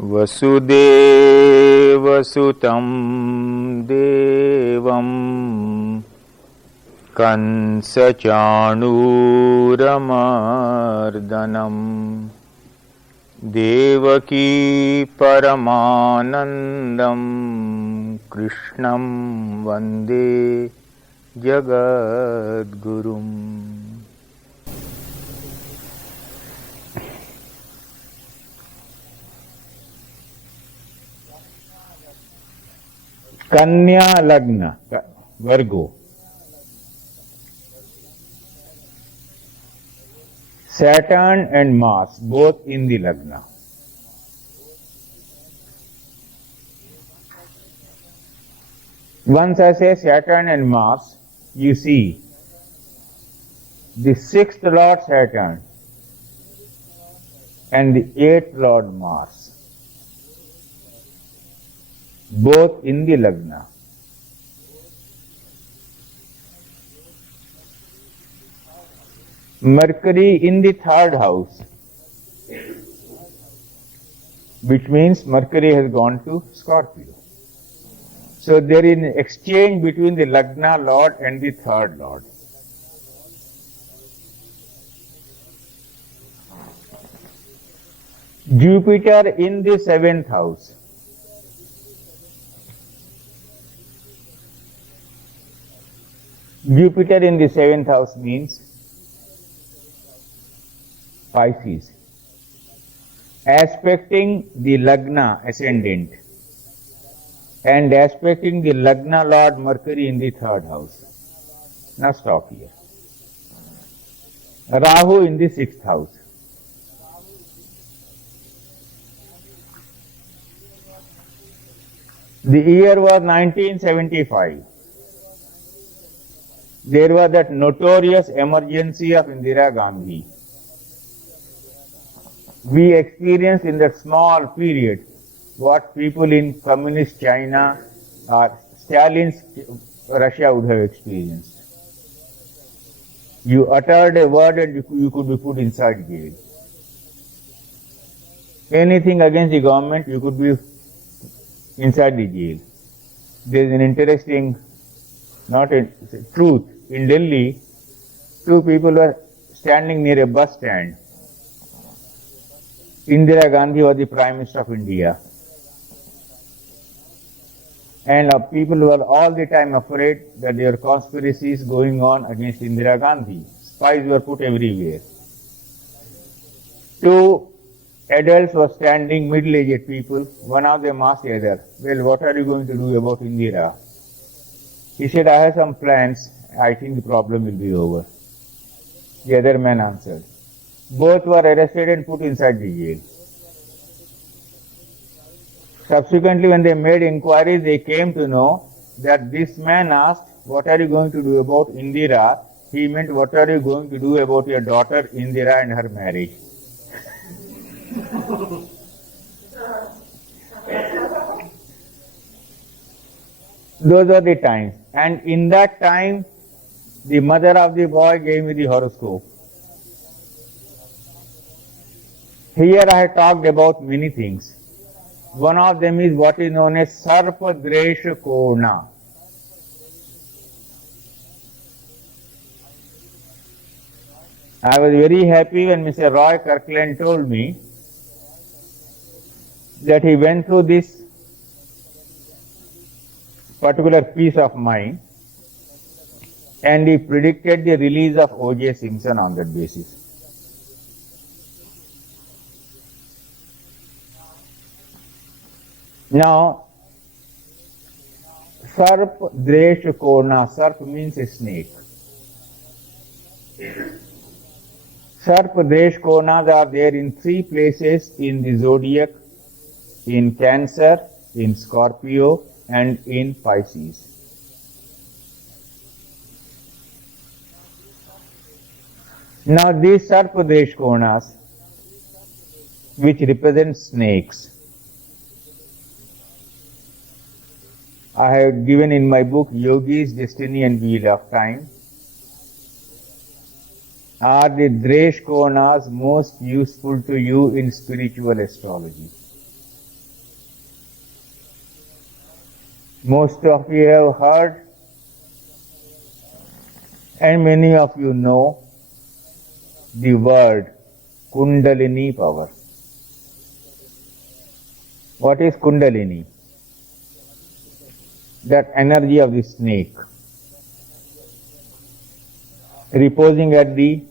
वसुदेवसुतं देवं कंसचाणूरमर्दनं देवकी परमानन्दं कृष्णं वन्दे जगद्गुरुम्। कन्या लग्न वर्गो, Saturn and Mars both in the lagna. Once I say Saturn and Mars, you see the 6th Lord Saturn and the 8th Lord Mars, both in the lagna. Mercury in the 3rd house, which means Mercury has gone to Scorpio. So there is an exchange between the lagna lord and the 3rd lord. Jupiter in the 7th house. Jupiter in the 7th house means Pisces, aspecting the lagna ascendant and aspecting the lagna lord Mercury in the 3rd house. Now stop here. Rahu in the 6th house. The year was 1975. There was that notorious emergency of Indira Gandhi. We experienced in that small period what people in communist China or Stalin's Russia would have experienced. You uttered a word and you could be put inside jail. Anything against the government, you could be inside the jail. There is an interesting, not a truth. In Delhi, two people were standing near a bus stand. Indira Gandhi was the Prime Minister of India. And people were all the time afraid that there were conspiracies going on against Indira Gandhi. Spies were put everywhere. Two adults were standing, middle-aged people. One of them asked the other, "Well, what are you going to do about Indira?" He said, "I have some plans. I think the problem will be over." The other man answered. Both were arrested and put inside the jail. Subsequently, when they made inquiries, they came to know that this man asked, "What are you going to do about Indira?" He meant, "What are you going to do about your daughter Indira and her marriage?" Those are the times. And in that time, the mother of the boy gave me the horoscope. Here I have talked about many things. One of them is what is known as Sarpa Dresha Kona. I was very happy when Mr. Roy Kirkland told me that he went through this particular piece of mine and he predicted the release of O.J. Simpson on that basis. Now, Sarp Dresh Kona, Sarp means a snake. Sarp Dresh Konas are there in 3 places in the zodiac, in Cancer, in Scorpio, and in Pisces. Now these Sarpadresh Konas, which represent snakes, I have given in my book Yogi's Destiny and Wheel of Time, are the Dresh Konas most useful to you in spiritual astrology. Most of you have heard and many of you know the word Kundalini power. What is Kundalini? That energy of the snake reposing at the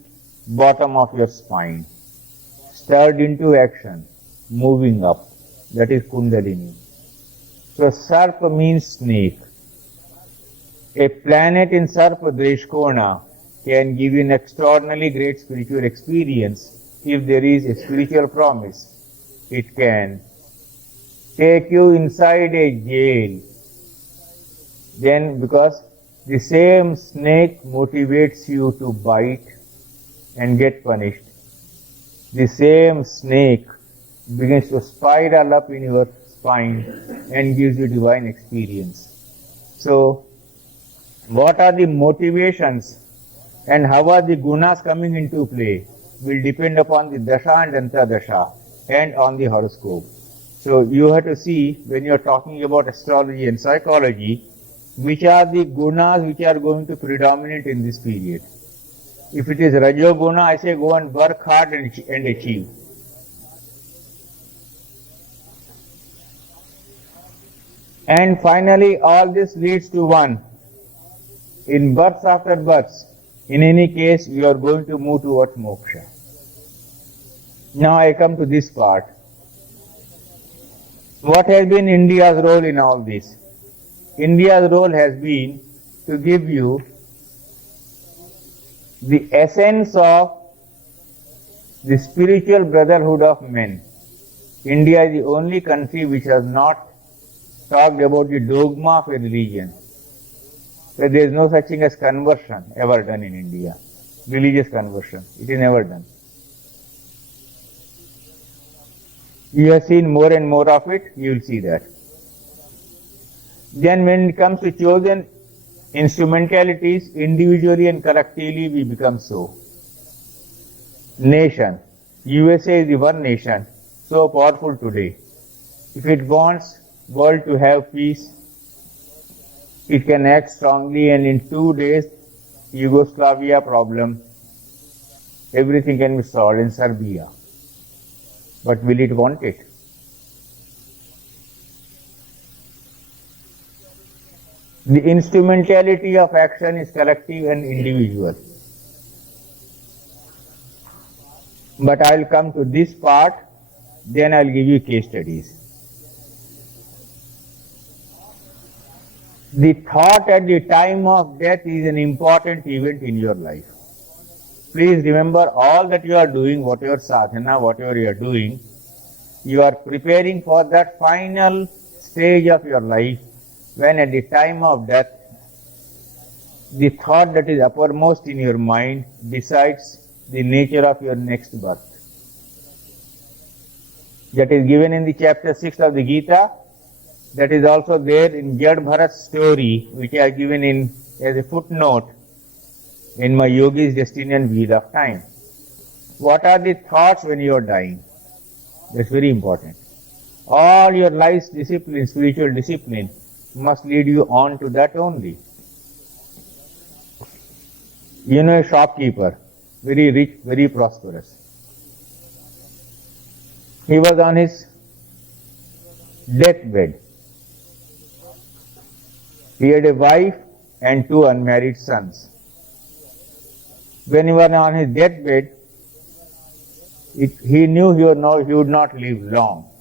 bottom of your spine, stirred into action, moving up. That is Kundalini. So Sarpa means snake. A planet in Sarpa Dreshkona can give you an extraordinarily great spiritual experience if there is a spiritual promise. It can take you inside a jail. Then because the same snake motivates you to bite and get punished, the same snake begins to spiral up in your spine and gives you divine experience. So, what are the motivations and how are the gunas coming into play will depend upon the dasha and antardasha and on the horoscope. So, you have to see when you are talking about astrology and psychology, which are the gunas which are going to predominate in this period. If it is Rajoguna, I say go and work hard and achieve. And finally, all this leads to one. In births after births, in any case, you are going to move towards moksha. Now I come to this part. What has been India's role in all this? India's role has been to give you the essence of the spiritual brotherhood of men. India is the only country which has not talked about the dogma of a religion. That there is no such thing as conversion ever done in India. Religious conversion. It is never done. You have seen more and more of it, you will see that. Then when it comes to chosen instrumentalities, individually and collectively we become so. Nation. USA is the one nation, so powerful today. If it wants world to have peace, it can act strongly, and in 2 days, Yugoslavia problem, everything can be solved in Serbia. But will it want it? The instrumentality of action is collective and individual. But I will come to this part, then I will give you case studies. The thought at the time of death is an important event in your life. Please remember, all that you are doing, whatever sadhana, whatever you are doing, you are preparing for that final stage of your life when at the time of death, the thought that is uppermost in your mind decides the nature of your next birth. That is given in the chapter 6 of the Gita. That is also there in Jad Bharat's story, which I have given in as a footnote in my Yogi's Destiny and Wheel of Time. What are the thoughts when you are dying? That's very important. All your life's discipline, spiritual discipline, must lead you on to that only. You know a shopkeeper, very rich, very prosperous. He was on his deathbed. He had a wife and 2 unmarried sons. When he was on his deathbed, he knew he would not live long.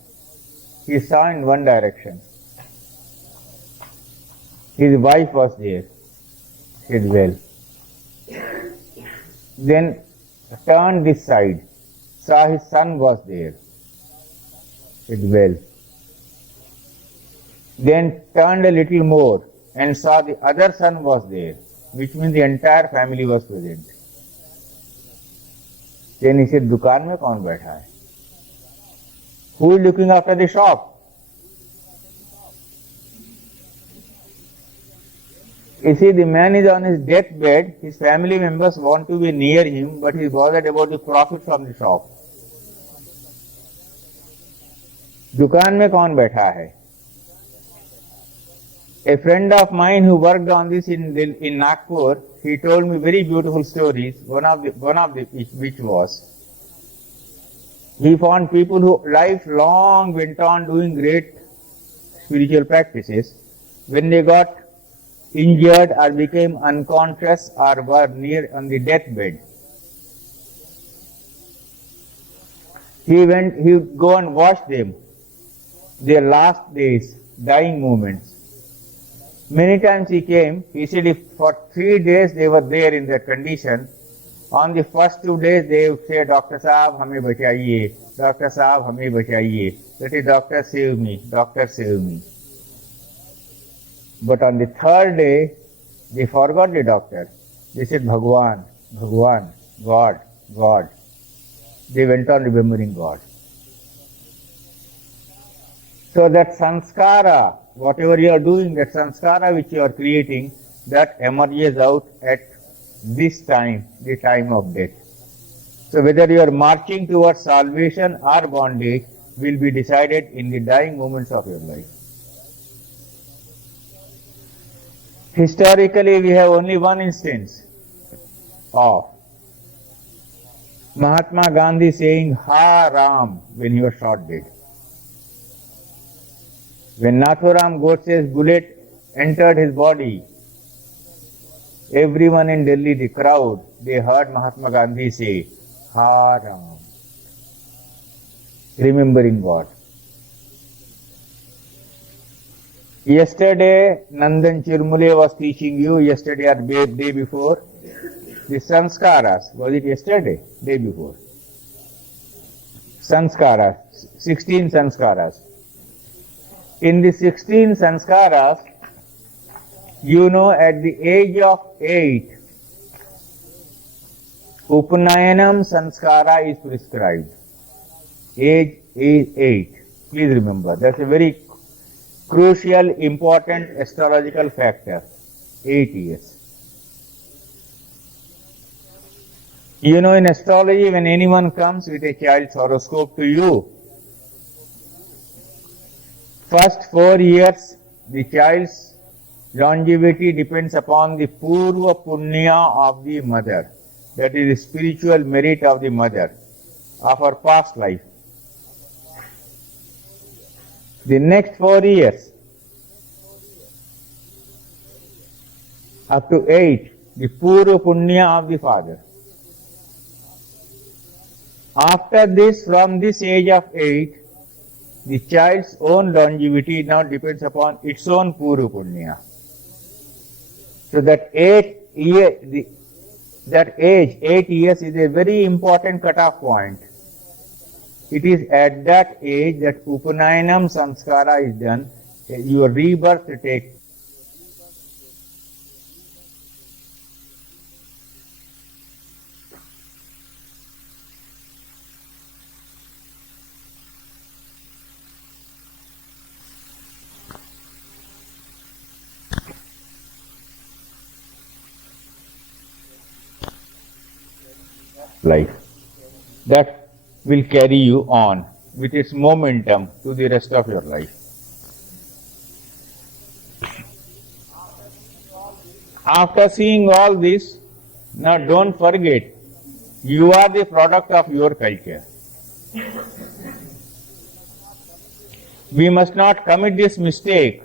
He saw in one direction. His wife was there. He said, well. Then turned this side, saw his son was there. He said, well. Then turned a little more and saw the other son was there, which means the entire family was present. Then he said, दुकान में कौन बैठा है? Who is looking after the shop? You see, the man is on his deathbed, his family members want to be near him, but he is bothered about the profit from the shop. दुकान में कौन बैठा है? A friend of mine who worked on this in Nagpur, he told me very beautiful stories. One of the which was, he found people who lifelong went on doing great spiritual practices. When they got injured or became unconscious or were near on the deathbed, he would go and watch them, their last days, dying moments. Many times he came, he said if for 3 days they were there in that condition, on the first 2 days they would say, Doctor Saab, hame bachaiye, Doctor Saab, hame bachaiye. That is, Doctor save me, Doctor save me. But on the third day, they forgot the doctor. They said, Bhagwan, Bhagwan, God, God. They went on remembering God. So that sanskara, whatever you are doing, that sanskara which you are creating, that emerges out at this time, the time of death. So whether you are marching towards salvation or bondage will be decided in the dying moments of your life. Historically, we have only one instance of Mahatma Gandhi saying Ha Ram when he was shot dead. When Nathuram Godse's bullet entered his body, everyone in Delhi, the crowd, they heard Mahatma Gandhi say Ha Ram, remembering God. Yesterday, Nandan Chirmule was teaching you, yesterday or day before, the sanskaras. Was it yesterday? Day before. Sanskaras, 16 sanskaras. In the 16 sanskaras, you know, at the age of 8, Upanayanam sanskara is prescribed. Age is 8. Please remember, that's a very crucial, important astrological factor. 8 years. You know, in astrology, when anyone comes with a child's horoscope to you, first 4 years, the child's longevity depends upon the purva punya of the mother. That is the spiritual merit of the mother, of her past life. The next 4 years, up to 8, the purva punya of the father. After this, from this age of 8, the child's own longevity now depends upon its own purva punya. So that 8 years is a very important cutoff point. It is at that age that Upanayanam sanskara is done, your rebirth takes. Life that will carry you on with its momentum to the rest of your life. After seeing all this, now don't forget, you are the product of your culture. We must not commit this mistake.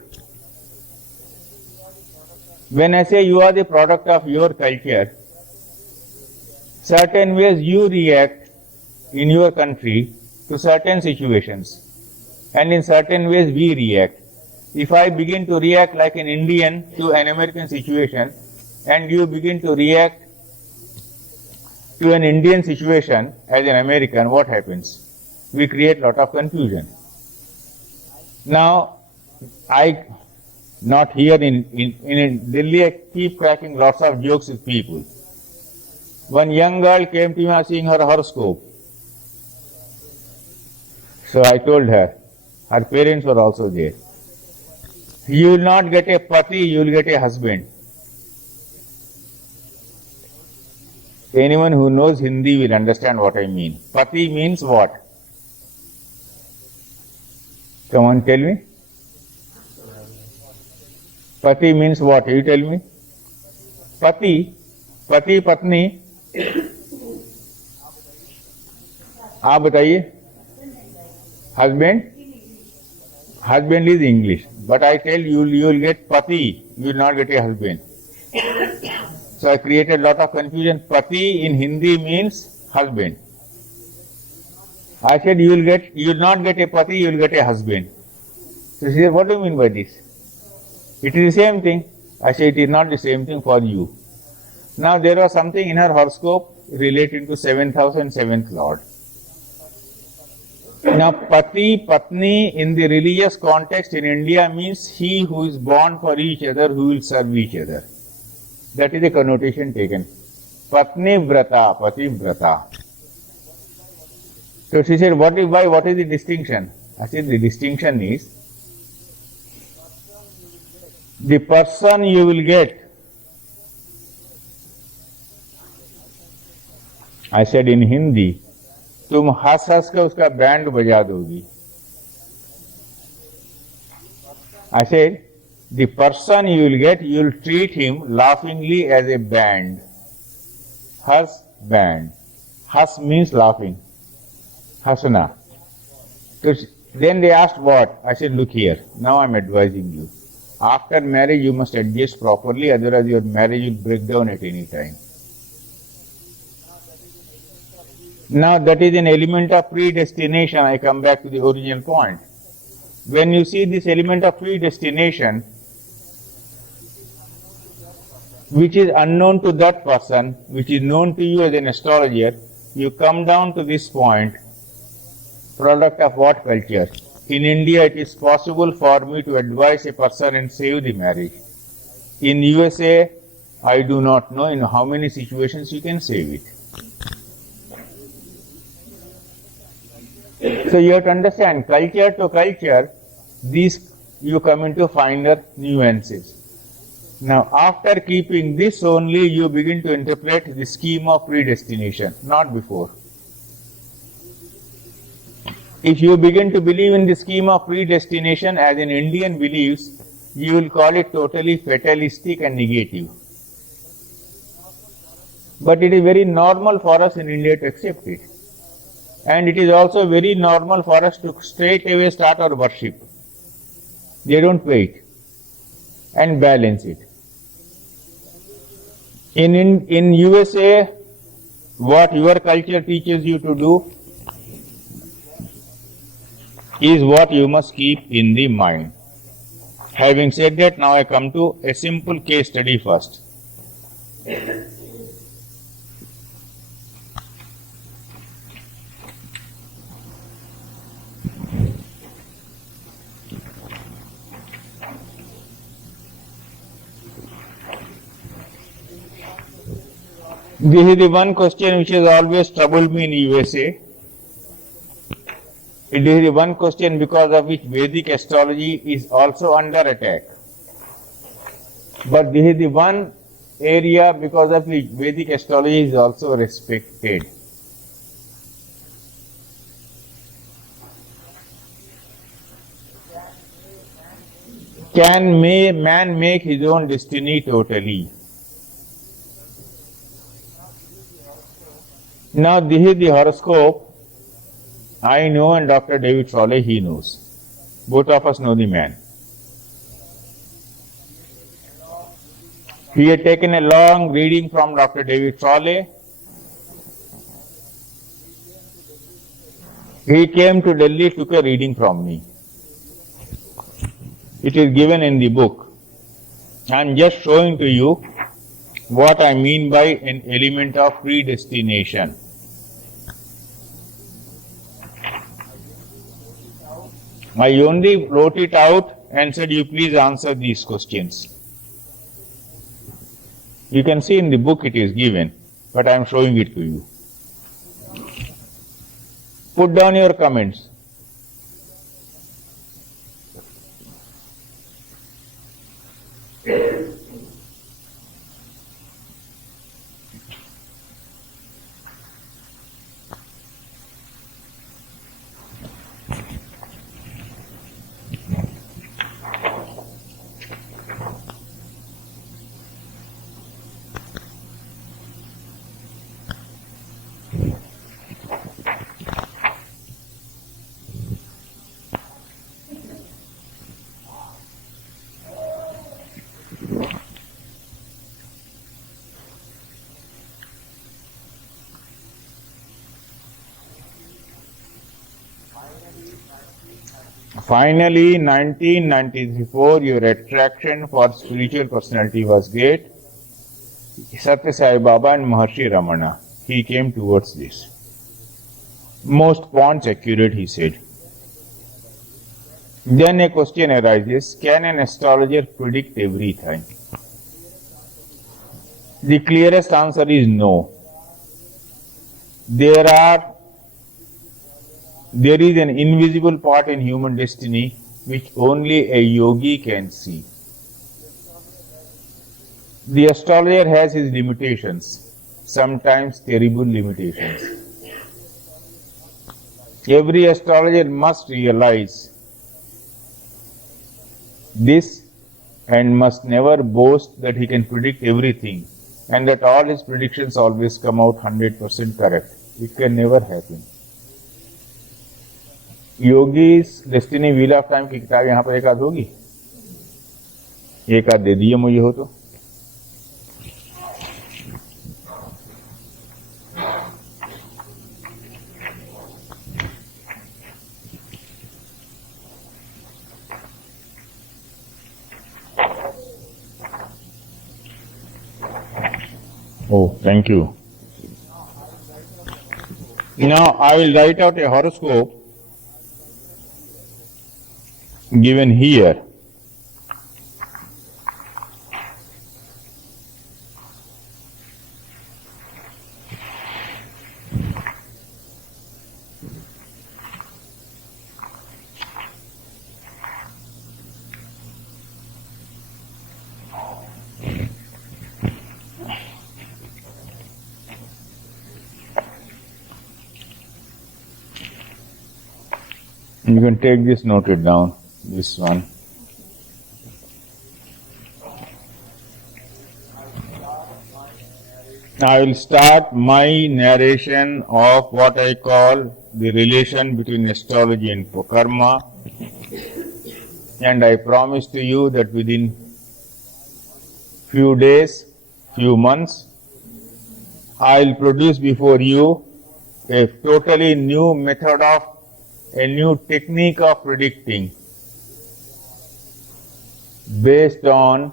When I say you are the product of your culture, certain ways you react in your country to certain situations, and in certain ways we react. If I begin to react like an Indian to an American situation, and you begin to react to an Indian situation as an American, what happens? We create a lot of confusion. Now, not here in Delhi, I keep cracking lots of jokes with people. One young girl came to me asking her horoscope. So I told her, her parents were also there. You will not get a pati, you will get a husband. Anyone who knows Hindi will understand what I mean. Pati means what? Come on, tell me. Pati means what? You tell me. Pati, pati, patni. आप बताइए. Husband. Husband is English, but I tell you, you will get pati. You will not get a husband. So I created a lot of confusion. Pati in Hindi means husband. I said you will not get a pati, you will get a husband. So she said, what do you mean by this? It is the same thing. I said, it is not the same thing for you. Now there was something in her horoscope relating to 7,000 seventh lord. Now pati, patni in the religious context in India means he who is born for each other, who will serve each other. That is the connotation taken. Patni vrata, pati vrata. So she said, what is the distinction? I said, the distinction is, the person you will get. I said in Hindi, तुम हंस हंस के उसका band बजा दोगी. I said, the person you will get, you will treat him laughingly as a band. Has band. Has means laughing. Hasana. So then they asked what? I said, look here, now I am advising you. After marriage you must adjust properly, otherwise your marriage will break down at any time. Now that is an element of predestination. I come back to the original point. When you see this element of predestination, which is unknown to that person, which is known to you as an astrologer, you come down to this point, product of what culture? In India, it is possible for me to advise a person and save the marriage. In USA, I do not know in how many situations you can save it. So you have to understand, culture to culture, these you come into finer nuances. Now after keeping this only, you begin to interpret the scheme of predestination, not before. If you begin to believe in the scheme of predestination as an Indian believes, you will call it totally fatalistic and negative. But it is very normal for us in India to accept it. And it is also very normal for us to straight away start our worship. They don't wait and balance it. In USA, what your culture teaches you to do is what you must keep in the mind. Having said that, now I come to a simple case study first. This is the one question which has always troubled me in USA. It is the one question because of which Vedic astrology is also under attack. But this is the one area because of which Vedic astrology is also respected. Can man make his own destiny totally? Now this is the horoscope. I know and Dr. David Trolle, he knows. Both of us know the man. He had taken a long reading from Dr. David Trolle. He came to Delhi, took a reading from me. It is given in the book. I am just showing to you what I mean by an element of predestination. I only wrote it out and said, you please answer these questions. You can see in the book it is given, but I am showing it to you. Put down your comments. Finally, 1994, your attraction for spiritual personality was great. Satya Sai Baba and Maharshi Ramana, he came towards this. Most points accurate, he said. Then a question arises, can an astrologer predict everything? The clearest answer is no. There is an invisible part in human destiny which only a yogi can see. The astrologer has his limitations, sometimes terrible limitations. Every astrologer must realize this and must never boast that he can predict everything and that all his predictions always come out 100% correct. It can never happen. Yogi's destiny wheel of time की किताब यहाँ पर एक आध होगी, एक आध दे दिए मुझे हो तो। Oh, thank you. Now I will write out a horoscope given here. You can take this, note it down, this one. I will start my narration of what I call the relation between astrology and karma, and I promise to you that within few days, few months, I will produce before you a totally new method of a new technique of predicting based on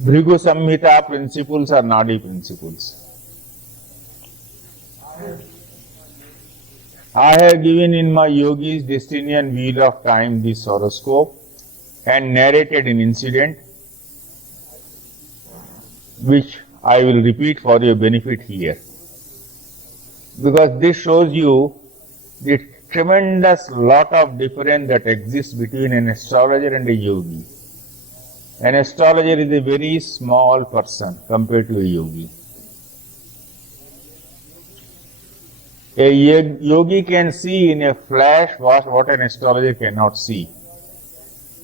Bhrigu Samhita principles or Nadi principles. I have given in my Yogi's Destiny and Wheel of Time this horoscope and narrated an incident which I will repeat for your benefit here, because this shows you the tremendous lot of difference that exists between an astrologer and a yogi. An astrologer is a very small person compared to a yogi. A yogi can see in a flash what an astrologer cannot see.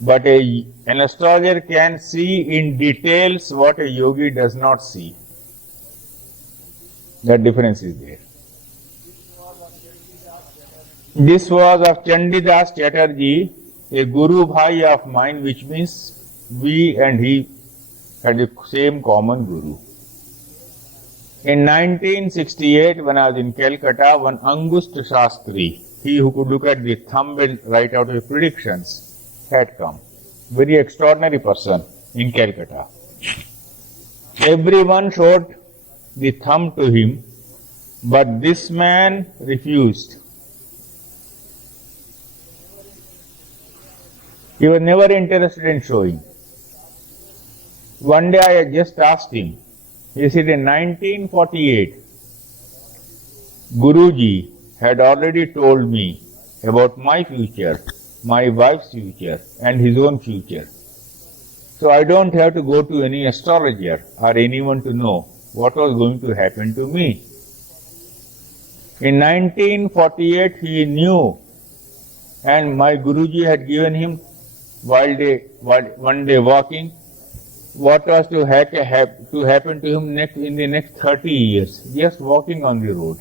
But an astrologer can see in details what a yogi does not see. That difference is there. This was of Chandidas Chatterjee, a Guru Bhai of mine, which means we and he had the same common Guru. In 1968, when I was in Calcutta, one Angusht Shastri, he who could look at the thumb and write out his predictions, had come. Very extraordinary person in Calcutta. Everyone showed the thumb to him, but this man refused. He was never interested in showing. One day I just asked him, he said in 1948, Guruji had already told me about my future, my wife's future and his own future. So I don't have to go to any astrologer or anyone to know what was going to happen to me. In 1948 he knew, and my Guruji had given him one day walking, what was to happen to him in the next 30 years, just walking on the road,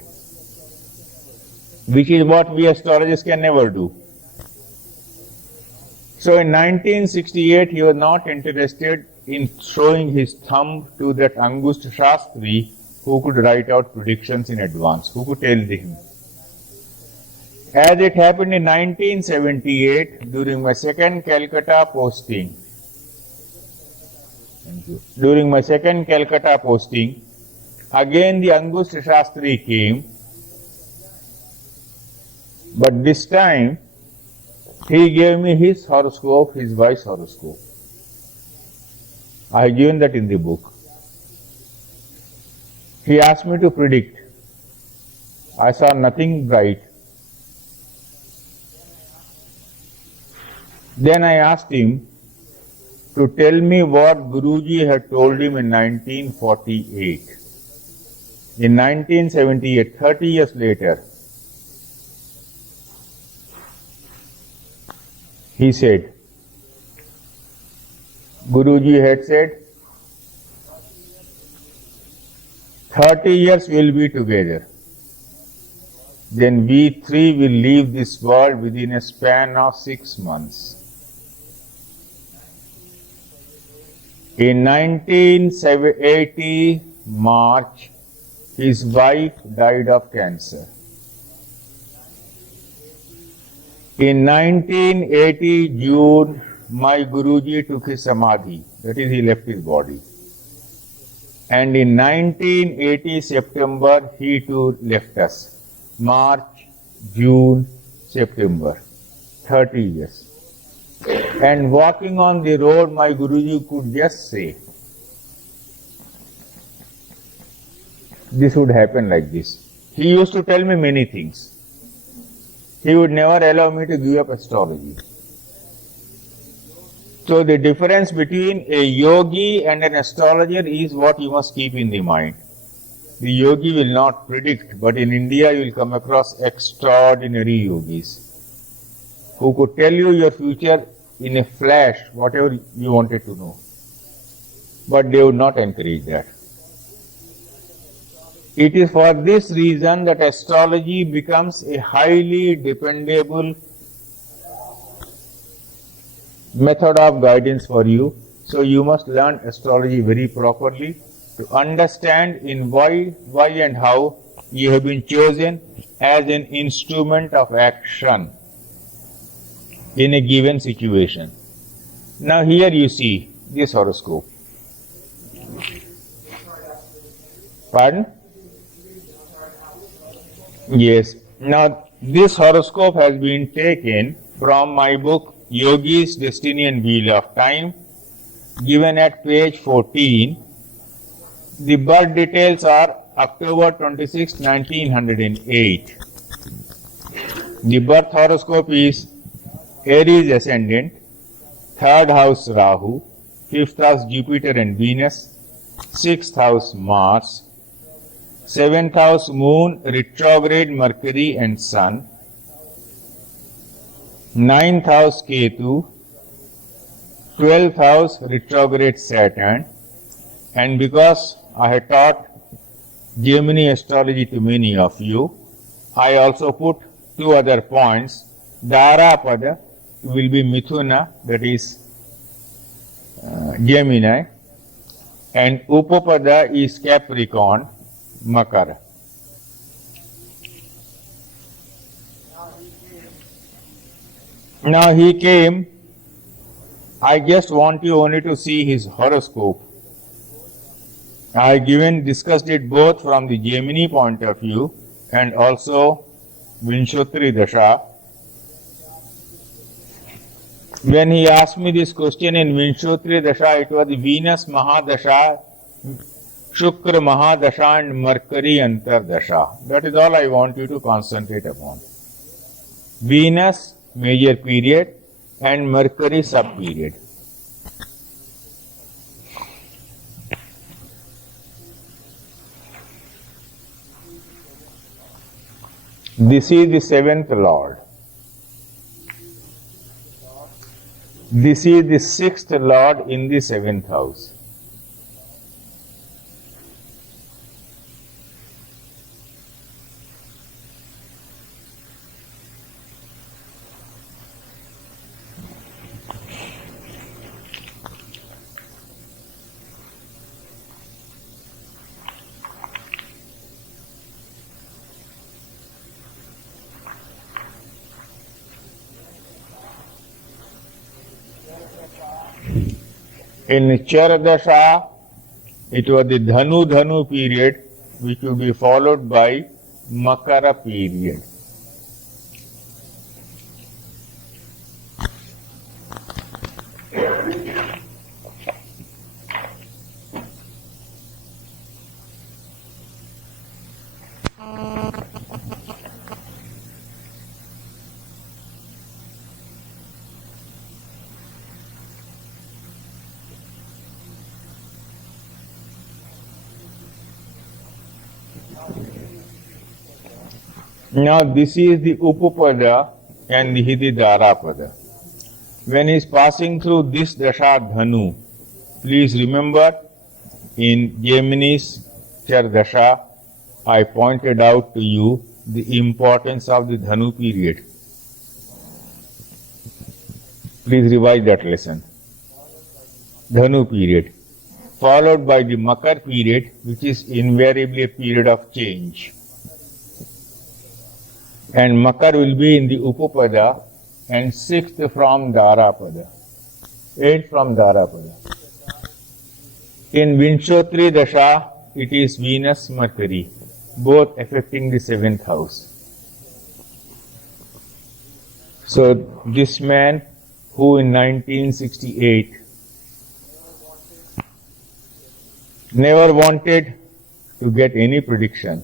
which is what we astrologers can never do. So in 1968, he was not interested in showing his thumb to that Angusht Shastri who could write out predictions in advance, who could tell him. As it happened in 1978 during my second Calcutta posting. During my second Calcutta posting, again the Angusta Shastri came, but this time he gave me his horoscope, his wife's horoscope. I have given that in the book. He asked me to predict. I saw nothing bright. Then I asked him to tell me what Guruji had told him in 1948. In 1978, 30 years later, he said, Guruji had said, 30 years we'll be together. Then we three will leave this world within a span of 6 months. In 1980 March, his wife died of cancer. In 1980 June, my Guruji took his samadhi, that is, he left his body. And in 1980 September, he too left us. March, June, September, 30 years. And walking on the road, my Guruji could just say, this would happen like this. He used to tell me many things. He would never allow me to give up astrology. So the difference between a yogi and an astrologer is what you must keep in the mind. The yogi will not predict, but in India you will come across extraordinary yogis who could tell you your future in a flash, whatever you wanted to know. But they would not encourage that. It is for this reason that astrology becomes a highly dependable method of guidance for you. So you must learn astrology very properly to understand in why and how you have been chosen as an instrument of action in a given situation. Now here you see this horoscope. Pardon? Yes. Now this horoscope has been taken from my book Yogi's Destiny and Wheel of Time, given at page 14. The birth details are October 26, 1908. The birth horoscope is Aries Ascendant, 3rd house Rahu, 5th house Jupiter and Venus, 6th house Mars, 7th house Moon, retrograde Mercury and Sun, 9th house Ketu, 12th house retrograde Saturn, and because I had taught Gemini astrology to many of you, I also put 2 other points. Dharapada will be Mithuna, that is Gemini, and Upapada is Capricorn, Makara. Now he came, I just want you only to see his horoscope. I have discussed it both from the Gemini point of view and also Vinshotri Dasha. When he asked me this question in Vinshotri Dasha, it was the Venus Mahadasha, Shukra Mahadasha and Mercury Antardasha. That is all I want you to concentrate upon. Venus major period and Mercury sub period. This is the 7th Lord. This is the 6th Lord in the 7th house. In Charadasha, it was the Dhanu period, which will be followed by Makara period. Now this is the Upapada and this is the Dharapada. When he is passing through this Dasha Dhanu, please remember in Gemini's Chardasha, I pointed out to you the importance of the Dhanu period. Please revise that lesson. Dhanu period, followed by the Makar period, which is invariably a period of change. And Makar will be in the Upapada and 6th from Dharapada, 8th from Dharapada. In Vinchotri Dasha, it is Venus, Mercury, both affecting the 7th house. So this man who in 1968 never wanted to get any prediction,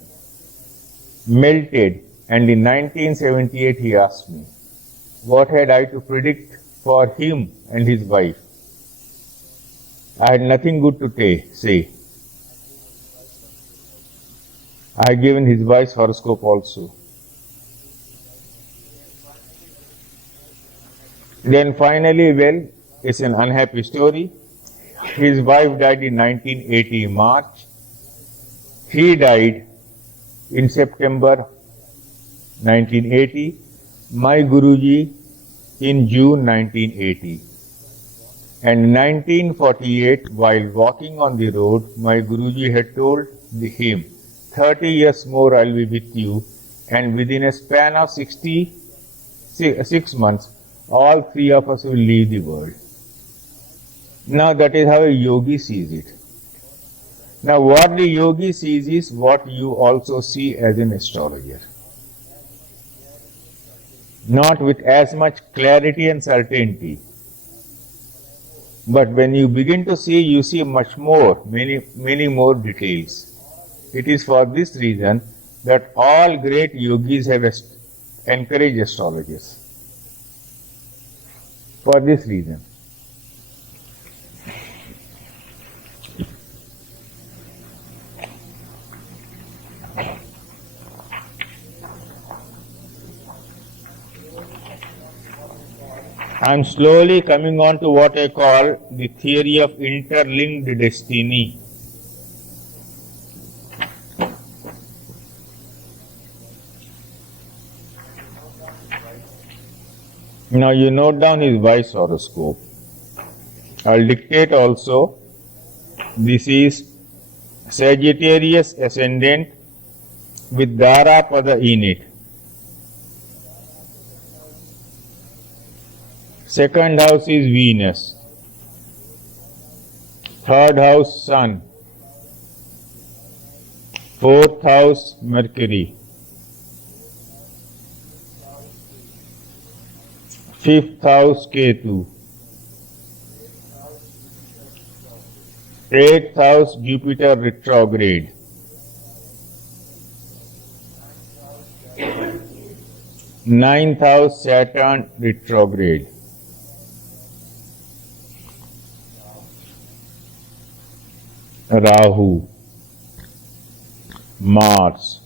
melted, and in 1978 he asked me, what had I to predict for him and his wife? I had nothing good to say. I had given his wife's horoscope also. Then finally, well, it's an unhappy story. His wife died in 1980 March. He died in September 1980. My Guruji in June 1980. And in 1948, while walking on the road, my Guruji had told him, 30 years more I'll be with you, and within a span of 6 months, all three of us will leave the world. Now that is how a yogi sees it. Now what the yogi sees is what you also see as an astrologer. Not with as much clarity and certainty. But when you begin to see, you see much more, many more details. It is for this reason that all great yogis have encouraged astrologers. For this reason. I am slowly coming on to what I call the theory of interlinked destiny. Now you note down his wife's horoscope. I'll dictate also. This is Sagittarius ascendant with Dharapada in it. Second house is Venus. Third house Sun. Fourth house Mercury. Fifth house Ketu. Eighth house Jupiter retrograde. Ninth house Saturn retrograde. Rahu, Mars,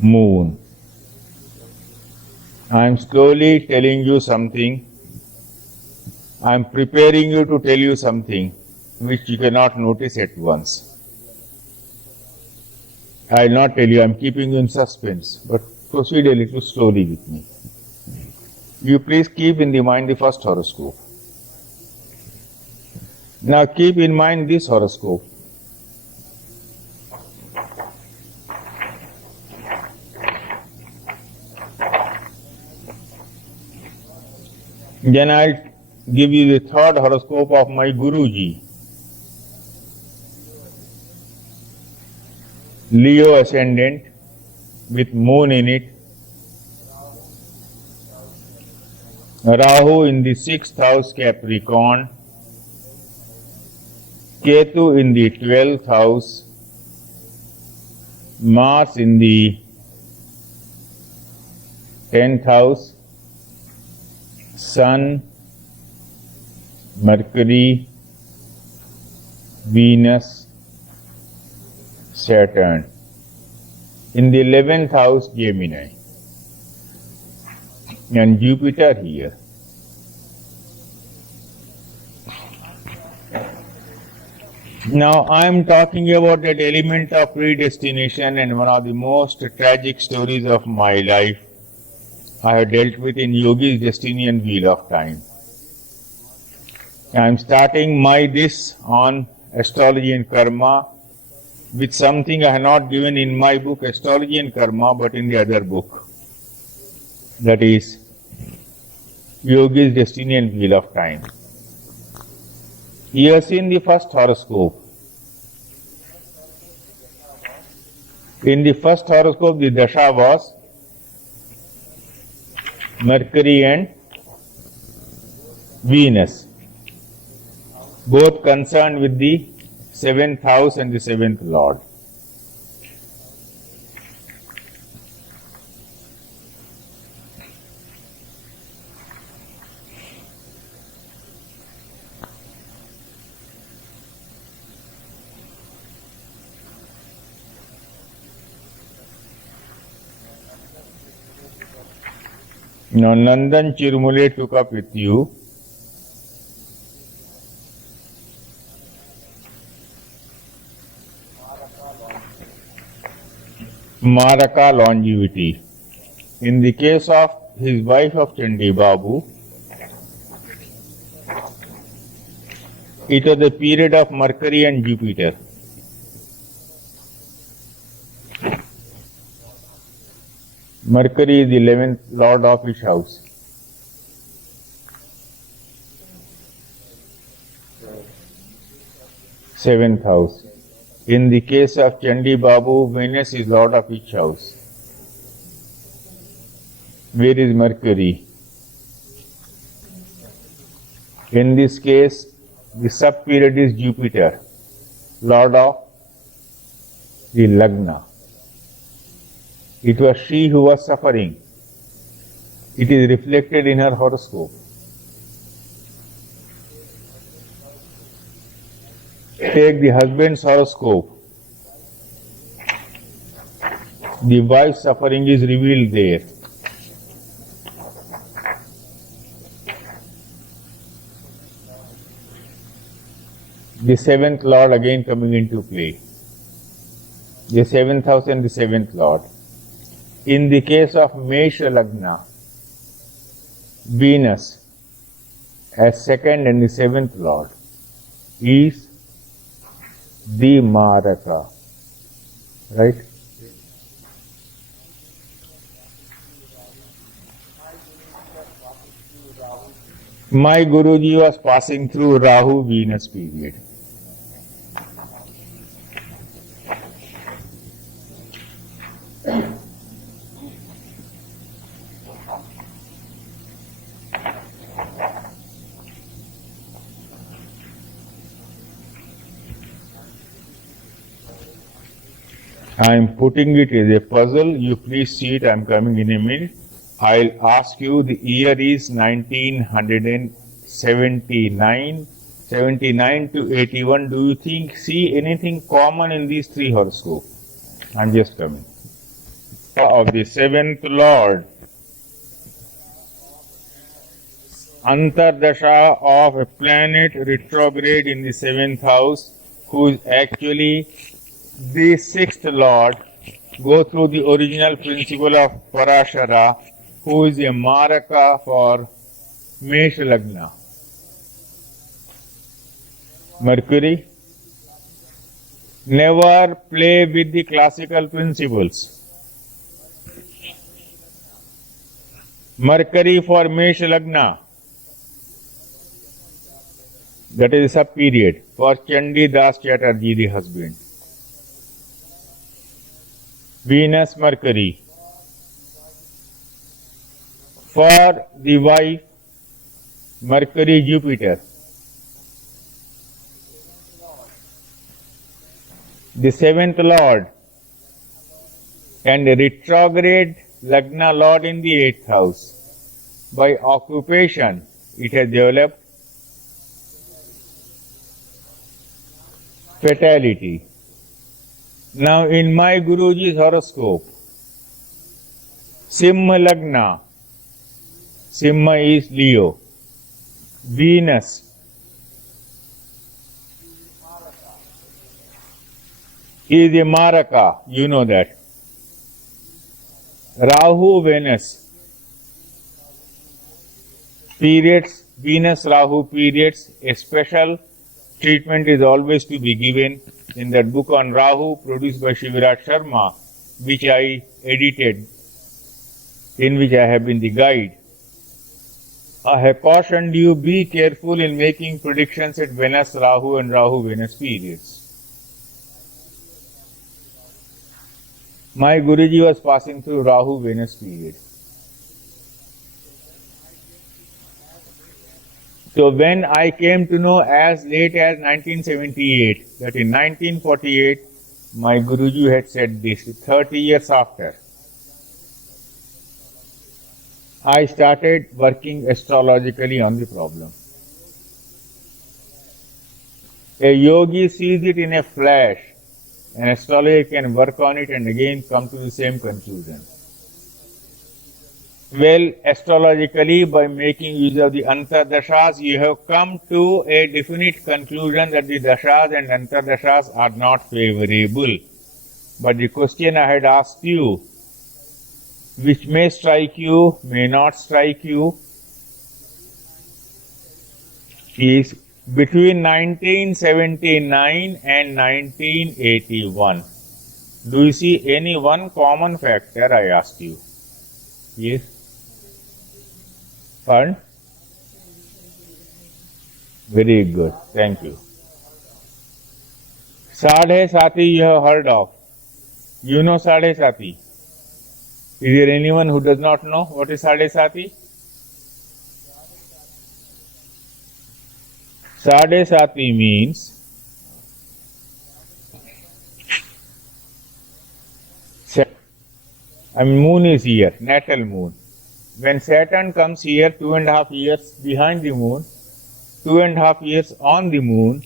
Moon. I am slowly telling you something. I am preparing you to tell you something which you cannot notice at once. I will not tell you, I am keeping you in suspense, but proceed a little slowly with me. You please keep in the mind the first horoscope. Now keep in mind this horoscope. Then I'll give you the third horoscope of my Guruji. Leo ascendant with moon in it. Rahu in the 6th house Capricorn. Ketu in the 12th house. Mars in the 10th house. Sun, Mercury, Venus, Saturn. In the 11th house, Gemini. And Jupiter here. Now I am talking about that element of predestination, and one of the most tragic stories of my life I have dealt with in Yogi's Destiny and Wheel of Time. I am starting this on astrology and karma with something I have not given in my book Astrology and Karma, but in the other book, that is Yogi's Destiny and Wheel of Time. You have seen the first horoscope. In the first horoscope, the dasha was Mercury and Venus, both concerned with the 7th house and the 7th lord. Now Nandan Chirmule took up with you Maraka longevity. In the case of his wife of Chandi Babu, it was the period of Mercury and Jupiter. Mercury is the 11th lord of each house. Seventh house. In the case of Chandi Babu, Venus is lord of each house. Where is Mercury? In this case, the sub-period is Jupiter, lord of the Lagna. It was she who was suffering. It is reflected in her horoscope. Take the husband's horoscope. The wife's suffering is revealed there. The 7th lord again coming into play. The 7th house and the 7th lord. In the case of Mesha Lagna, Venus as 2nd and the 7th lord is the Maraka, right? My Guruji was passing through Rahu-Venus period. I am putting it as a puzzle. You please see it. I am coming in a minute. I'll ask you, the year is 1979, 79 to 81. Do you see anything common in these three horoscopes? I'm just coming. Of the 7th lord, Antardasha of a planet retrograde in the 7th house, who is actually the 6th lord, go through the original principle of Parashara, who is a Maraka for Mesha Lagna. Mercury, never play with the classical principles. Mercury for Mesha Lagna. That is a sub-period for Chandi Das Chatterjee, the husband. Venus, Mercury. For the wife, Mercury, Jupiter. The seventh lord and retrograde Lagna lord in the eighth house. By occupation, it has developed fatality. Now, in my Guruji's horoscope, Simha Lagna, Simha is Leo, Venus is a Maraka, you know that. Rahu, Venus, periods, Venus Rahu periods, a special treatment is always to be given in that book on Rahu produced by Shivraj Sharma, which I edited, in which I have been the guide. I have cautioned you, be careful in making predictions at Venus Rahu and Rahu Venus periods. My Guruji was passing through Rahu Venus period. So when I came to know as late as 1978, that in 1948, my Guruji had said this, 30 years after, I started working astrologically on the problem. A yogi sees it in a flash. An astrologer can work on it and again come to the same conclusion. Well, astrologically, by making use of the Antardashas, you have come to a definite conclusion that the Dashas and Antardashas are not favorable. But the question I had asked you, which may strike you, may not strike you, is between 1979 and 1981. Do you see any one common factor, I asked you? Yes? Pardon? Very good, thank you. Sadhe Sati you have heard of. You know Sadhe Sati. Is there anyone who does not know what is Sadhe Sati? Sadhe Sati means moon is here, natal moon. When Saturn comes here 2.5 years behind the moon, 2.5 years on the moon,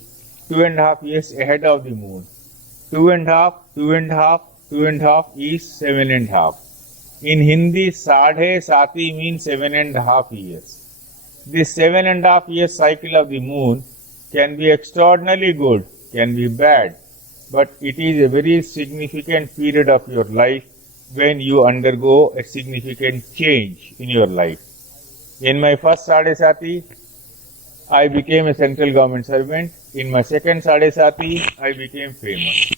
2.5 years ahead of the moon. 2.5, 2.5, 2.5 is 7.5. In Hindi, Sadhe Sati means 7.5 years. This 7.5 years cycle of the moon can be extraordinarily good, can be bad, but it is a very significant period of your life when you undergo a significant change in your life. In my first Sadhe Sati, I became a central government servant. In my second Sadhe Sati, I became famous.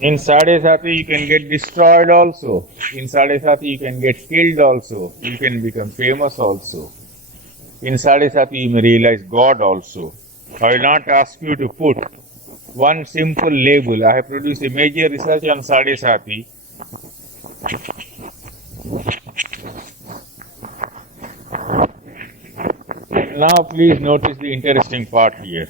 In Sadhe Sati, you can get destroyed also. In Sadhe Sati, you can get killed also. You can become famous also. In Sadhe Sati, you may realize God also. I will not ask you to put one simple label. I have produced a major research on Sadhe Sati. Now please notice the interesting part here.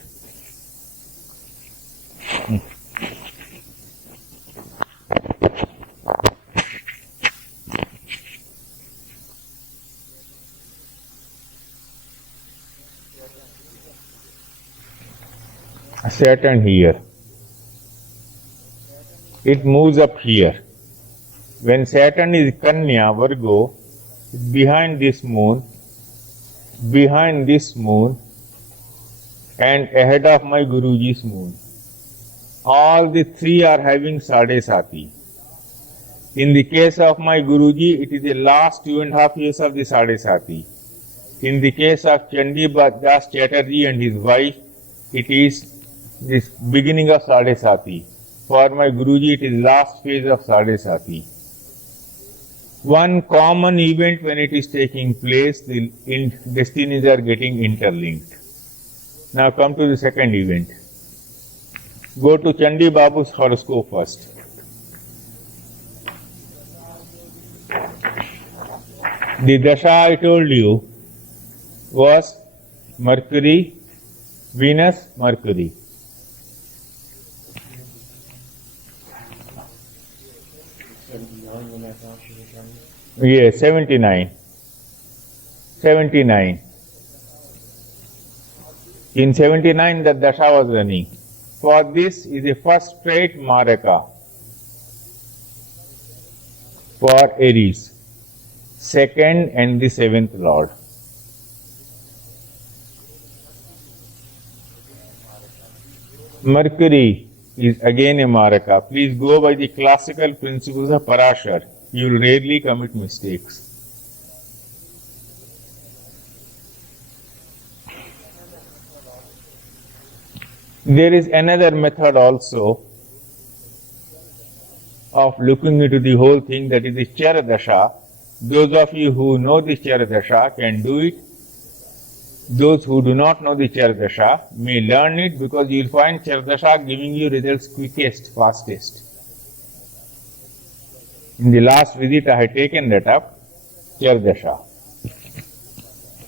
Saturn here. It moves up here. When Saturn is Kanya, Virgo, behind this moon, and ahead of my Guruji's moon. All the three are having Sadhe Sati. In the case of my Guruji, it is the last 2.5 years of the Sadhe Sati. In the case of Chandi Das Chatterjee and his wife, it is this beginning of Sadhe Sati. For my Guruji, it is last phase of Sadhe Sati. one common event when it is taking place, the destinies are getting interlinked. Now come to the second event. Go to Chandi Babu's horoscope first. The dasha I told you was Mercury, Venus, Mercury. Yes, 79. 79. In 79 the dasha was running. For this is a first straight maraka for Aries, second and the seventh lord. Mercury is again a maraka. Please go by the classical principles of Parashar. You will rarely commit mistakes. There is another method also of looking into the whole thing, that is the Charadasha. Those of you who know the Charadasha can do it. Those who do not know the Charadasha may learn it, because you will find Charadasha giving you results quickest, fastest. In the last visit I had taken that up, Charadasha.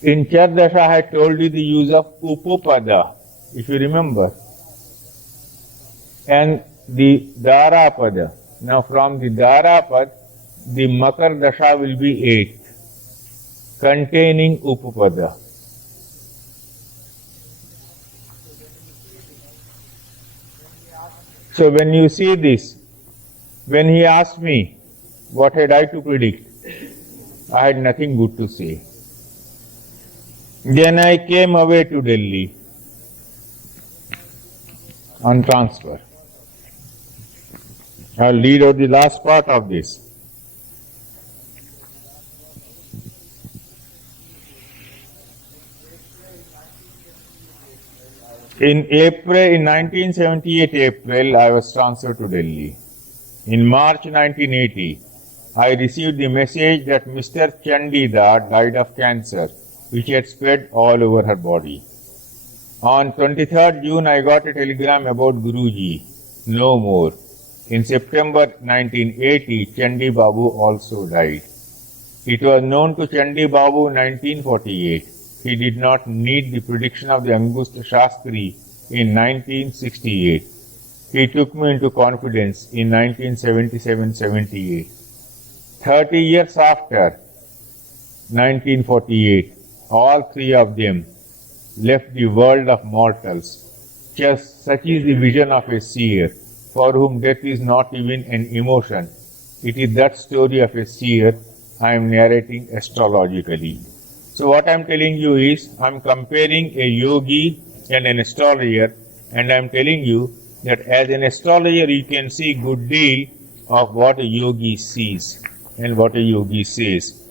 In Charadasha I had told you the use of Upapada, if you remember, and the Dharapada. Now from the Dharapad, the Makar Dasha will be 8, containing Upapada. So when you see this, when he asked me what had I to predict, I had nothing good to say. Then I came away to Delhi on transfer. I'll read out the last part of this. In 1978 April, I was transferred to Delhi. In March 1980, I received the message that Mr. Chandida died of cancer, which had spread all over her body. On 23rd June, I got a telegram about Guruji, no more. In September 1980, Chandi Babu also died. It was known to Chandi Babu in 1948. He did not need the prediction of the Angushtha Shastri in 1968. He took me into confidence in 1977-78. 30 years after 1948, all three of them left the world of mortals. Just such is the vision of a seer, for whom death is not even an emotion. It is that story of a seer I am narrating astrologically. So what I am telling you is, I am comparing a yogi and an astrologer, and I am telling you that as an astrologer you can see good deal of what a yogi sees and what a yogi says,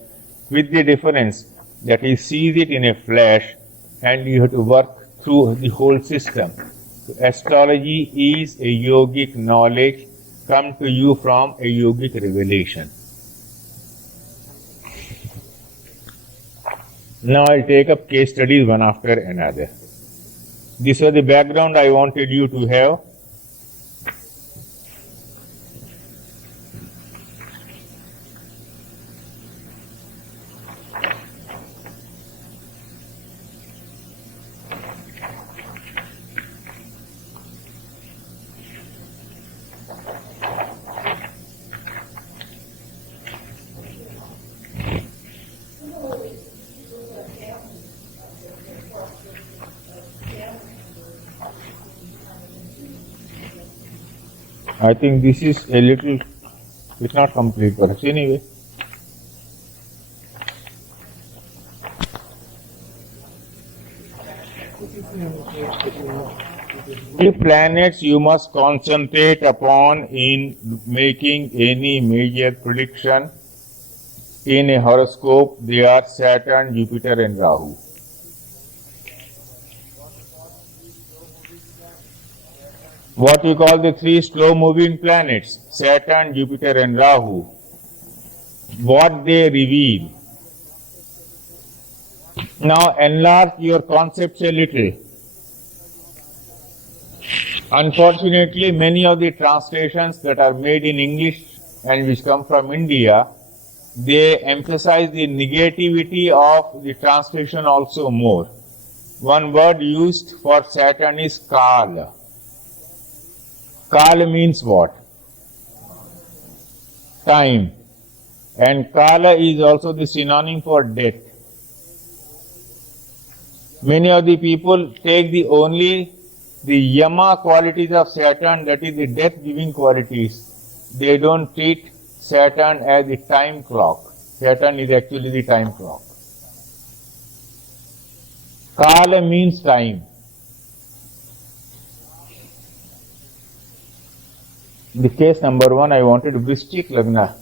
with the difference that he sees it in a flash and you have to work through the whole system. So astrology is a yogic knowledge come to you from a yogic revelation. Now I'll take up case studies one after another. This was the background I wanted you to have. I think this is a little, it's not complete perhaps anyway. The planets you must concentrate upon in making any major prediction in a horoscope, they are Saturn, Jupiter and Rahu. What we call the three slow moving planets, Saturn, Jupiter and Rahu. what they reveal. Now enlarge your concepts a little. Unfortunately, many of the translations that are made in English and which come from India, they emphasize the negativity of the translation also more. One word used for Saturn is Kala. Kala means what? Time. And Kala is also the synonym for death. Many of the people take only the Yama qualities of Saturn, that is the death-giving qualities. They don't treat Saturn as the time clock. Saturn is actually the time clock. Kala means time. The case number 1, I wanted Vrishchik Lagna.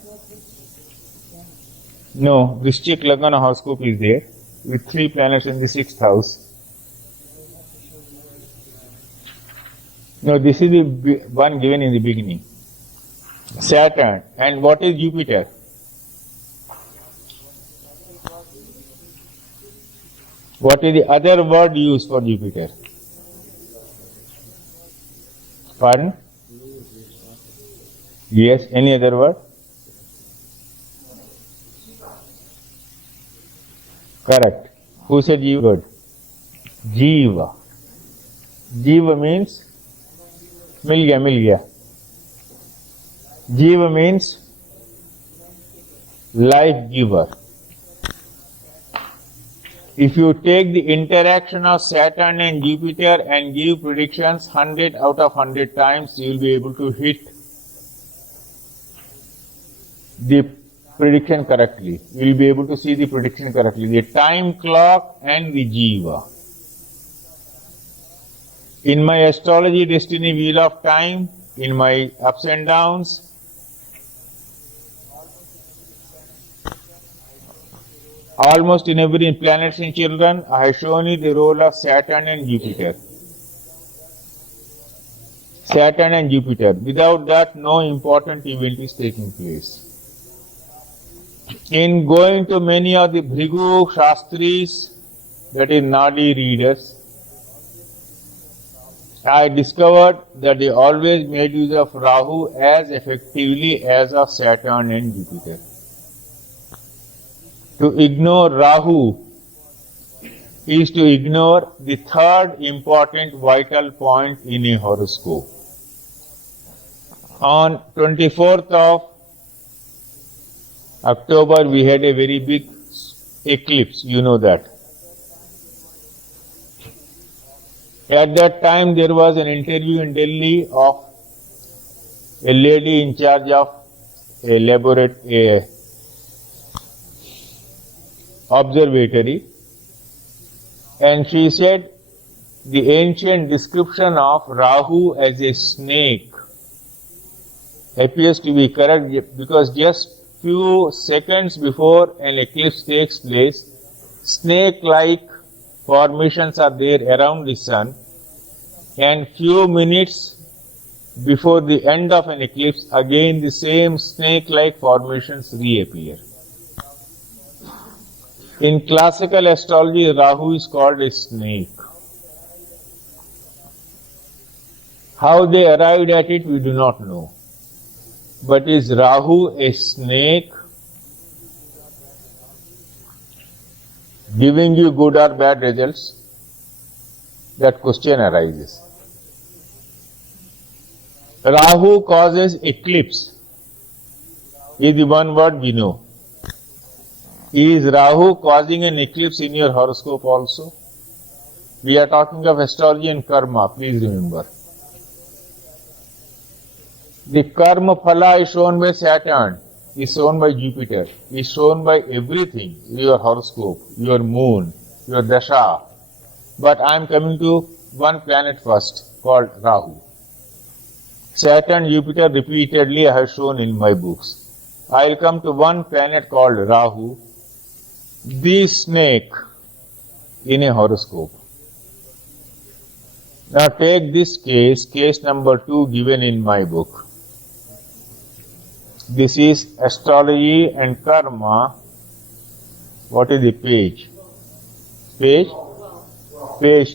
No, Vrishchik Lagna horoscope is there with 3 planets in the 6th house. No, this is the one given in the beginning. Saturn. And what is Jupiter? What is the other word used for Jupiter? Pardon? Yes, any other word? Correct. Who said Jiva? Good. Jiva. Jiva means mil gaya. Jiva means life giver. If you take the interaction of Saturn and Jupiter and give predictions 100 out of 100 times, you will be able to hit the prediction correctly. You will be able to see the prediction correctly. The time clock and the Jiva. In my astrology destiny wheel of time, in my ups and downs, almost in every planets and children, I have shown you the role of Saturn and Jupiter. Saturn and Jupiter. Without that, no important event is taking place. In going to many of the Bhrigu Shastris, that is Nadi readers, I discovered that they always made use of Rahu as effectively as of Saturn and Jupiter. To ignore Rahu is to ignore the third important vital point in a horoscope. On 24th of October, we had a very big eclipse, you know that. At that time, there was an interview in Delhi of a lady in charge of a observatory, and she said the ancient description of Rahu as a snake appears to be correct, because just few seconds before an eclipse takes place, snake-like formations are there around the sun, and few minutes before the end of an eclipse, again the same snake-like formations reappear. In classical astrology, Rahu is called a snake. How they arrived at it, we do not know. But is Rahu a snake giving you good or bad results? That question arises. Rahu causes eclipse is the one word we know. Is Rahu causing an eclipse in your horoscope also? We are talking of astrology and karma, please remember. The karma phala is shown by Saturn, is shown by Jupiter, is shown by everything, your horoscope, your moon, your dasha. But I am coming to one planet first, called Rahu. Saturn, Jupiter repeatedly I have shown in my books. I will come to one planet called Rahu, the snake in a horoscope. Now take this case number 2 given in my book. This is astrology and karma. What is the page? Page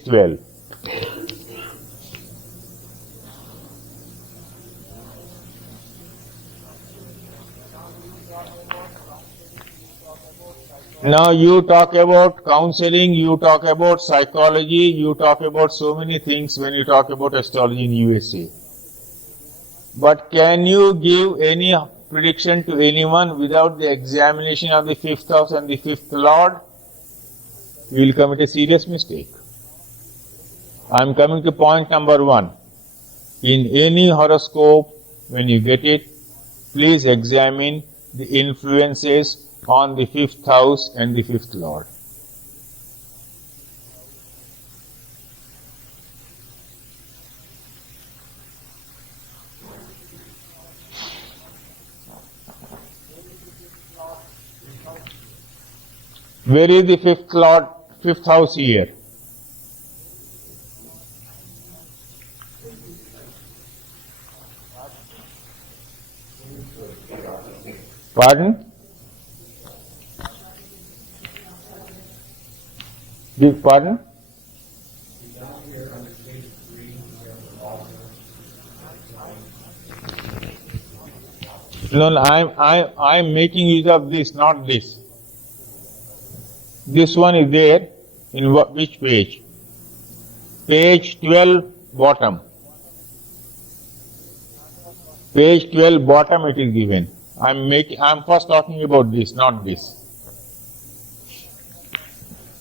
12. Now you talk about counseling, you talk about psychology, you talk about so many things when you talk about astrology in USA. But can you give any prediction to anyone without the examination of the fifth house and the fifth lord? You will commit a serious mistake. I am coming to point number 1. In any horoscope, when you get it, please examine the influences on the fifth house and the fifth lord. Where is the fifth house here? Pardon? Pardon? No, I'm making use of this, not this. This one is there in which page? Page 12 bottom. Page 12 bottom it is given. I'm first talking about this, not this.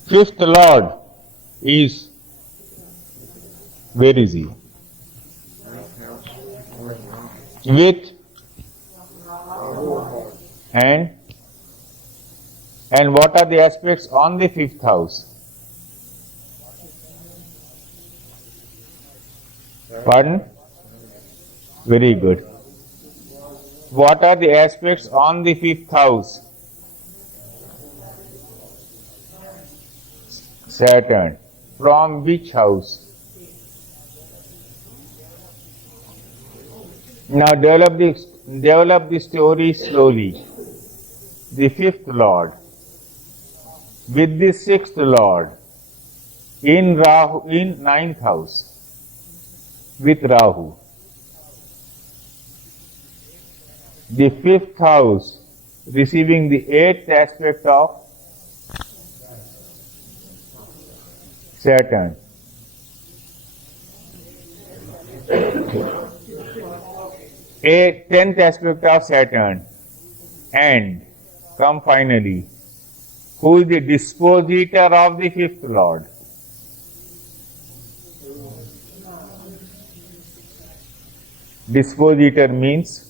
Fifth lord is, where is he? With and what are the aspects on the fifth house? Pardon? Very good. What are the aspects on the fifth house? Saturn. From which house? Now develop the story slowly. The fifth lord with the sixth lord in ninth house with Rahu. The fifth house receiving the eighth aspect of Saturn. A 10th aspect of Saturn. And come finally, who is the dispositor of the fifth lord? Dispositor means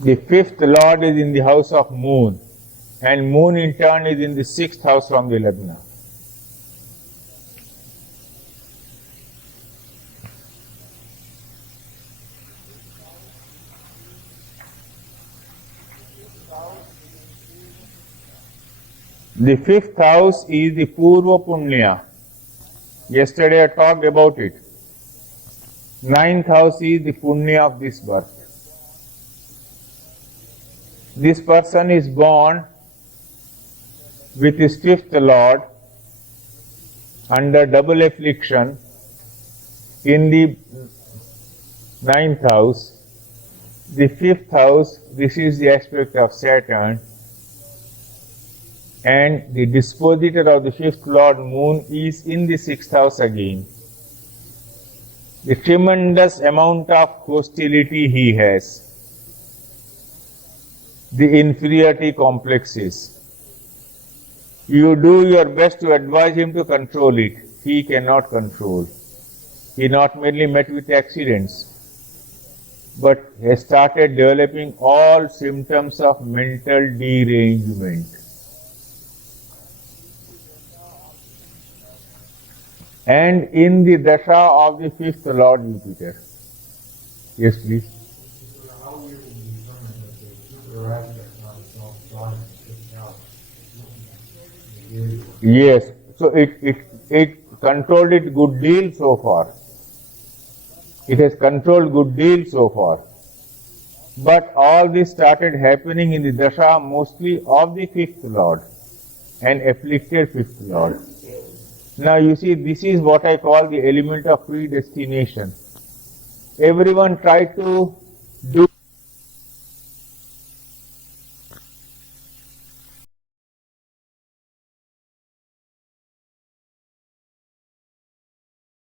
the fifth lord is in the house of moon, and moon in turn is in the sixth house from the Lagna. The fifth house is the Purva Punya. Yesterday I talked about it. Ninth house is the Punya of this birth. This person is born with his fifth lord under double affliction in the ninth house. The fifth house receives the aspect of Saturn, and the dispositor of the fifth lord moon is in the sixth house again. The tremendous amount of hostility he has, the inferiority complexes. You do your best to advise him to control it. He cannot control. He not merely met with accidents, but has started developing all symptoms of mental derangement. And in the dasha of the fifth lord Jupiter. Yes, please. How we will determine that the Jupiter aspect not itself drawing the fifth house? Yes. So it controlled it good deal so far. It has controlled good deal so far. But all this started happening in the dasha mostly of the fifth lord, an afflicted fifth lord. Now you see, this is what I call the element of predestination. Everyone tried to do